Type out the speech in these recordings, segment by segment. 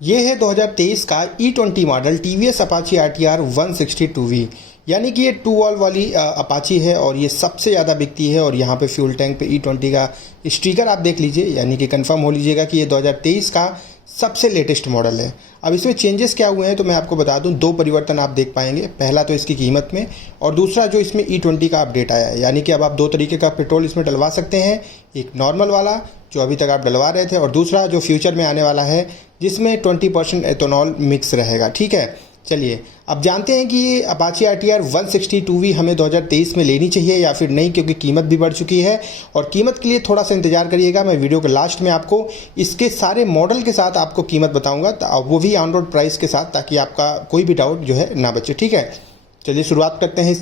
ये है 2023 का E20 model TVS Apache RTR 162V। यानी कि ये टू वॉल वाली अपाची है और ये सबसे ज़्यादा बिकती है। और यहाँ पे फ्यूल टैंक पे E20 का स्टिकर आप देख लीजिए, यानी कि कंफर्म हो लीजिएगा कि ये 2023 का सबसे लेटेस्ट मॉडल है। अब इसमें चेंजेस क्या हुए हैं तो मैं आपको बता दूं, दो परिवर्तन आप देख पाएंगे। पहला तो इसकी कीमत में, और दूसरा जो इसमें E20 का अपडेट आया है। यानी कि अब आप दो तरीके का पेट्रोल इसमें डलवा सकते हैं, एक नॉर्मल वाला जो अभी तक आप डलवा रहे थे, और दूसरा जो फ्यूचर में आने वाला है जिसमें 20% एथेनॉल मिक्स रहेगा। ठीक है, चलिए अब जानते हैं कि ये अपाची RTR 162V हमें 2023 में लेनी चाहिए या फिर नहीं, क्योंकि कीमत भी बढ़ चुकी है। और कीमत के लिए थोड़ा सा इंतजार करिएगा, मैं वीडियो के लास्ट में आपको इसके सारे मॉडल के साथ आपको कीमत बताऊंगा, वो भी ऑन रोड प्राइस के साथ, ताकि आपका कोई भी डाउट जो है ना बचे। ठीक है, चलिए शुरुआत करते हैं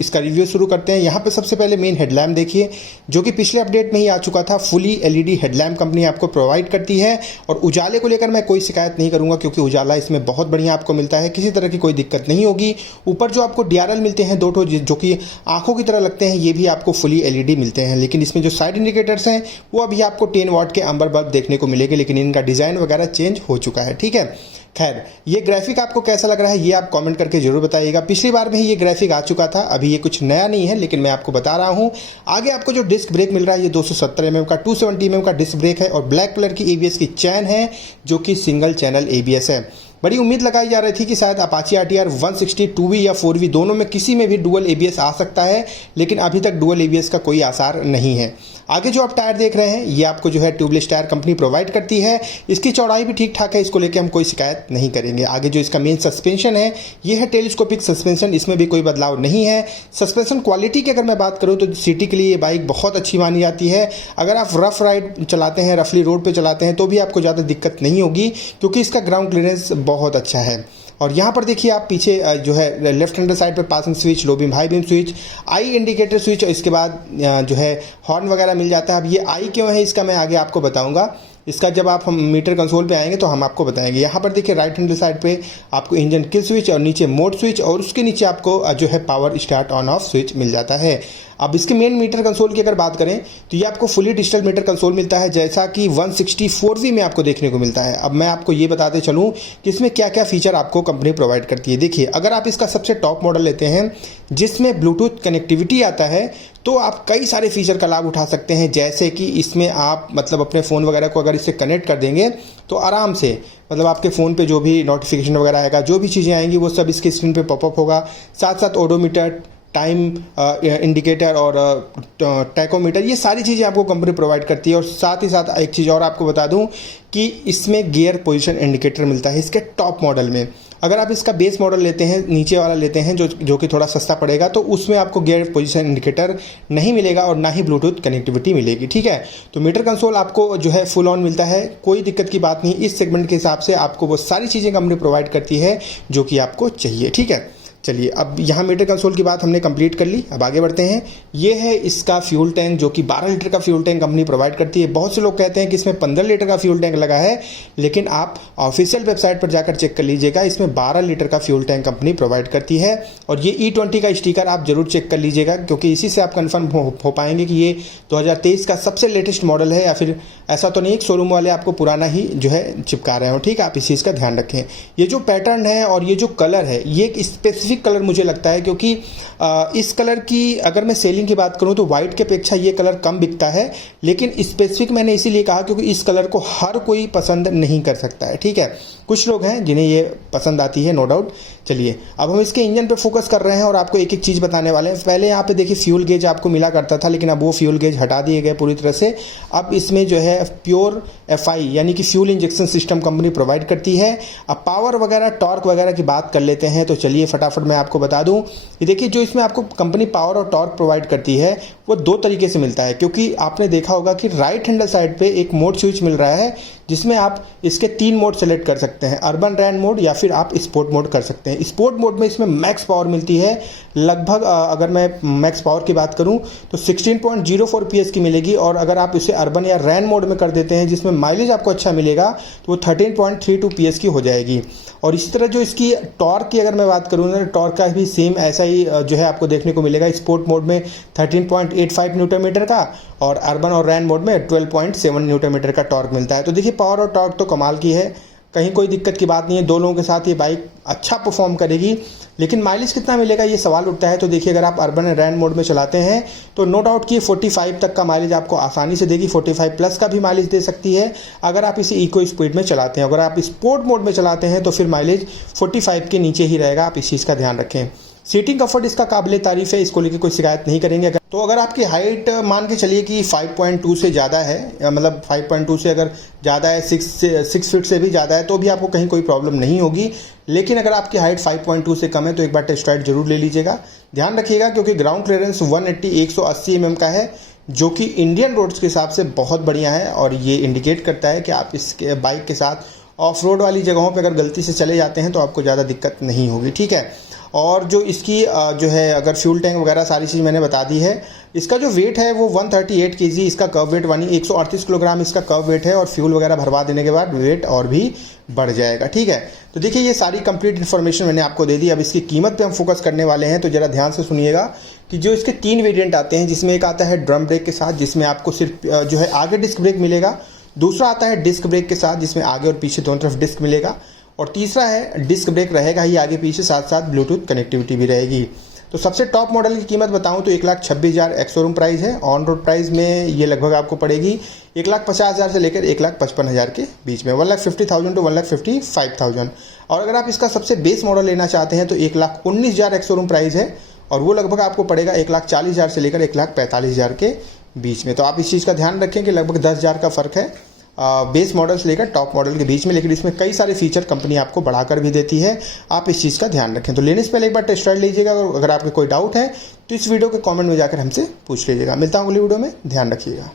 इसका रिव्यू शुरू करते हैं। यहाँ पे सबसे पहले मेन हेडलैम्प देखिए, जो कि पिछले अपडेट में ही आ चुका था। फुली LED हेडलैम्प कंपनी आपको प्रोवाइड करती है, और उजाले को लेकर मैं कोई शिकायत नहीं करूंगा, क्योंकि उजाला इसमें बहुत बढ़िया आपको मिलता है, किसी तरह की कोई दिक्कत नहीं होगी। ऊपर जो आपको DRL मिलते हैं दो ठो, जो कि आंखों की तरह लगते हैं, ये भी आपको फुली LED मिलते हैं। लेकिन इसमें जो साइड इंडिकेटर्स हैं वो अभी आपको 10 वाट के अंबर बल्ब देखने को मिलेंगे, लेकिन इनका डिज़ाइन वगैरह चेंज हो चुका है। ठीक है, खैर ये ग्राफिक आपको कैसा लग रहा है ये आप कमेंट करके जरूर बताइएगा। पिछली बार में ही ये ग्राफिक आ चुका था, अभी ये कुछ नया नहीं है, लेकिन मैं आपको बता रहा हूँ। आगे आपको जो डिस्क ब्रेक मिल रहा है ये 270 mm का 270 mm का डिस्क ब्रेक है, और ब्लैक कलर की ABS की चैन है, जो कि सिंगल चैनल ABS है। बड़ी उम्मीद लगाई जा रही थी कि शायद अपाची RTR 162V या 4V दोनों में किसी में भी डुअल ABS आ सकता है, लेकिन अभी तक डुअल ABS का कोई आसार नहीं है। आगे जो आप टायर देख रहे हैं ये आपको जो है ट्यूबलेस टायर कंपनी प्रोवाइड करती है। इसकी चौड़ाई भी ठीक ठाक है, इसको लेके हम कोई शिकायत नहीं करेंगे। आगे जो इसका मेन सस्पेंशन है ये है टेलीस्कोपिक सस्पेंशन, इसमें भी कोई बदलाव नहीं है। सस्पेंशन क्वालिटी की अगर मैं बात करूं तो सिटी के लिए ये बाइक बहुत अच्छी मानी जाती है। अगर आप रफ राइड चलाते हैं, रफली रोड पर चलाते हैं, तो भी आपको ज़्यादा दिक्कत नहीं होगी, क्योंकि इसका ग्राउंड क्लियरेंस बहुत अच्छा है। और यहाँ पर देखिए आप पीछे जो है लेफ्ट हैंड साइड पर passing switch, low beam high beam switch, I indicator switch, और इसके बाद जो है हॉर्न वगैरह मिल जाता है। अब ये आई क्यों है इसका मैं आगे आपको बताऊंगा। इसका जब आप हम मीटर कंसोल पे आएंगे तो हम आपको बताएंगे। यहाँ पर देखिए राइट हैंड साइड पे आपको इंजन किल स्विच, और नीचे मोड स्विच, और उसके नीचे आपको जो है power start on off switch मिल जाता है। अब इसके मेन मीटर कंसोल की अगर बात करें तो ये आपको फुली डिजिटल मीटर कंसोल मिलता है, जैसा कि 164V में आपको देखने को मिलता है। अब मैं आपको ये बताते चलूँ कि इसमें क्या क्या फीचर आपको कंपनी प्रोवाइड करती है। देखिए, अगर आप इसका सबसे टॉप मॉडल लेते हैं जिसमें ब्लूटूथ कनेक्टिविटी आता है, तो आप कई सारे फीचर का लाभ उठा सकते हैं। जैसे कि इसमें आप मतलब अपने फ़ोन वगैरह को अगर इससे कनेक्ट कर देंगे तो आराम से मतलब आपके फ़ोन पे जो भी नोटिफिकेशन वगैरह आएगा, जो भी चीज़ें आएंगी वो सब इसके स्क्रीन पे पॉपअप होगा। साथ साथ ओडोमीटर, टाइम इंडिकेटर और टैकोमीटर, ये सारी चीज़ें आपको कंपनी प्रोवाइड करती है। और साथ ही साथ एक चीज़ और आपको बता दूं कि इसमें गियर पोजीशन इंडिकेटर मिलता है इसके टॉप मॉडल में। अगर आप इसका बेस मॉडल लेते हैं, नीचे वाला लेते हैं जो कि थोड़ा सस्ता पड़ेगा, तो उसमें आपको गियर पोजीशन इंडिकेटर नहीं मिलेगा और ना ही ब्लूटूथ कनेक्टिविटी मिलेगी। ठीक है, तो मीटर कंसोल आपको जो है फुल ऑन मिलता है, कोई दिक्कत की बात नहीं। इस सेगमेंट के हिसाब से आपको वो सारी चीज़ें कंपनी प्रोवाइड करती है जो कि आपको चाहिए। ठीक है, चलिए अब यहाँ मीटर कंसोल की बात हमने कंप्लीट कर ली, अब आगे बढ़ते हैं। ये है इसका फ्यूल टैंक, जो कि 12 लीटर का फ्यूल टैंक कंपनी प्रोवाइड करती है। बहुत से लोग कहते हैं कि इसमें 15 लीटर का फ्यूल टैंक लगा है, लेकिन आप ऑफिशियल वेबसाइट पर जाकर चेक कर लीजिएगा, इसमें 12 लीटर का फ्यूल टैंक कंपनी प्रोवाइड करती है। और ये E20 का स्टिकर आप जरूर चेक कर लीजिएगा, क्योंकि इसी से आप कन्फर्म हो पाएंगे कि ये 2023 का सबसे लेटेस्ट मॉडल है, या फिर ऐसा तो नहीं शोरूम वाले आपको पुराना ही जो है चिपका रहे हो। ठीक है, आप इस चीज़ का ध्यान रखें। ये जो पैटर्न है और ये जो कलर है, ये एक स्पेसिफिक कलर मुझे लगता है, क्योंकि इस कलर की अगर मैं सेलिंग की बात करूं तो वाइट के अपेक्षा ये कलर कम बिकता है। लेकिन स्पेसिफिक मैंने इसीलिए कहा क्योंकि इस कलर को हर कोई पसंद नहीं कर सकता है। ठीक है, कुछ लोग हैं जिन्हें ये पसंद आती है, नो डाउट। चलिए अब हम इसके इंजन पे फोकस कर रहे हैं और आपको एक एक चीज़ बताने वाले हैं। पहले यहाँ पे देखिए फ्यूल गेज आपको मिला करता था, लेकिन अब वो फ्यूल गेज हटा दिए गए पूरी तरह से। अब इसमें जो है प्योर FI यानी कि fuel injection system company provide करती है। अब पावर वगैरह, टॉर्क वगैरह की बात कर लेते हैं, तो चलिए फटाफट मैं आपको बता दूं। ये देखिए, जो इसमें आपको कंपनी पावर और टॉर्क प्रोवाइड करती है वो दो तरीके से मिलता है, क्योंकि आपने देखा होगा कि राइट हैंडल साइड पे एक मोड स्विच मिल रहा है, जिसमें आप इसके 3 मोड सेलेक्ट कर सकते हैं, अर्बन रैन मोड या फिर आप स्पोर्ट मोड कर सकते हैं। स्पोर्ट मोड में इसमें मैक्स पावर मिलती है, लगभग अगर मैं मैक्स पावर की बात करूं तो 16.04 PS की मिलेगी। और अगर आप इसे अर्बन या रैन मोड में कर देते हैं, जिसमें माइलेज आपको अच्छा मिलेगा, तो वो 13.32 PS की हो जाएगी। और इसी तरह जो इसकी टॉर्क की अगर मैं बात करूँ ना, टॉर्क का भी सेम ऐसा ही जो है आपको देखने को मिलेगा। स्पोर्ट मोड में 13.85 न्यूटन मीटर का, और अर्बन और रैन मोड में 12.7 न्यूटन मीटर का टॉर्क मिलता है। तो देखिए पावर और टॉर्क तो कमाल की है। कहीं कोई दिक्कत की बात नहीं है। 2 लोगों के साथ ये बाइक अच्छा परफॉर्म करेगी। लेकिन माइलेज कितना मिलेगा ये सवाल उठता है। तो देखिए, अगर आप अर्बन एंड रैन मोड में चलाते हैं तो नो डाउट कि 45 तक का माइलेज आपको आसानी से देगी। 45 प्लस का भी माइलेज दे सकती है अगर आप इसे इको स्पीड में चलाते हैं। अगर आप स्पोर्ट मोड में चलाते हैं तो फिर माइलेज 45 के नीचे ही रहेगा। आप इस चीज़ का ध्यान रखें। सीटिंग कंफर्ट इसका काबिल तारीफ है, इसको लेकर कोई शिकायत नहीं करेंगे। तो अगर आपकी हाइट मान के चलिए कि 5.2 से ज़्यादा है, मतलब 5.2 से अगर ज़्यादा है, 6 फीट से भी ज़्यादा है, तो भी आपको कहीं कोई प्रॉब्लम नहीं होगी। लेकिन अगर आपकी हाइट 5.2 से कम है तो एक बार टेस्ट राइड जरूर ले लीजिएगा। ध्यान रखिएगा क्योंकि ग्राउंड क्लियरेंस 180 mm का है, जो कि इंडियन रोड्स के हिसाब से बहुत बढ़िया है। और ये इंडिकेट करता है कि आप इसके बाइक के साथ ऑफ रोड वाली जगहों पर अगर गलती से चले जाते हैं तो आपको ज़्यादा दिक्कत नहीं होगी, ठीक है। और जो इसकी जो है अगर फ्यूल टैंक वगैरह सारी चीज़ मैंने बता दी है। इसका जो वेट है वो 138 kg इसका कर्व वेट, 138 किलोग्राम इसका कर्व वेट है। और फ्यूल वगैरह भरवा देने के बाद वेट और भी बढ़ जाएगा, ठीक है। तो देखिए, ये सारी कंप्लीट इन्फॉर्मेशन मैंने आपको दे दी। अब इसकी कीमत पे हम फोकस करने वाले हैं। तो जरा ध्यान से सुनिएगा कि जो इसके 3 वेरिएंट आते हैं, जिसमें एक आता है ड्रम ब्रेक के साथ, जिसमें आपको सिर्फ जो है आगे डिस्क ब्रेक मिलेगा। दूसरा आता है डिस्क ब्रेक के साथ, जिसमें आगे और पीछे दोनों तरफ डिस्क मिलेगा। और तीसरा है डिस्क ब्रेक रहेगा ही आगे पीछे, साथ साथ ब्लूटूथ कनेक्टिविटी भी रहेगी। तो सबसे टॉप मॉडल की कीमत बताऊं तो 1,26,000 एक्स शोरूम प्राइस है। ऑन रोड प्राइस में ये लगभग आपको पड़ेगी 1,50,000 से लेकर 1,55,000 के बीच में, 1,50,000 to 1,55,000। और अगर आप इसका सबसे बेस मॉडल लेना चाहते हैं तो 1,19,000 एक्स शोरूम प्राइस है। और वो लगभग आपको पड़ेगा 1,40,000 से लेकर 1,45,000 के बीच में। तो आप इस चीज़ का ध्यान रखें कि लगभग 10,000 का फ़र्क है बेस मॉडल से लेकर टॉप मॉडल के बीच में। लेकिन इसमें कई सारे फीचर कंपनी आपको बढ़ाकर भी देती है। आप इस चीज़ का ध्यान रखें। तो लेने से पहले एक बार टेस्ट राइड लीजिएगा। और अगर आपके कोई डाउट है तो इस वीडियो के कमेंट में जाकर हमसे पूछ लीजिएगा। मिलता हूँ अगली वीडियो में, ध्यान रखिएगा।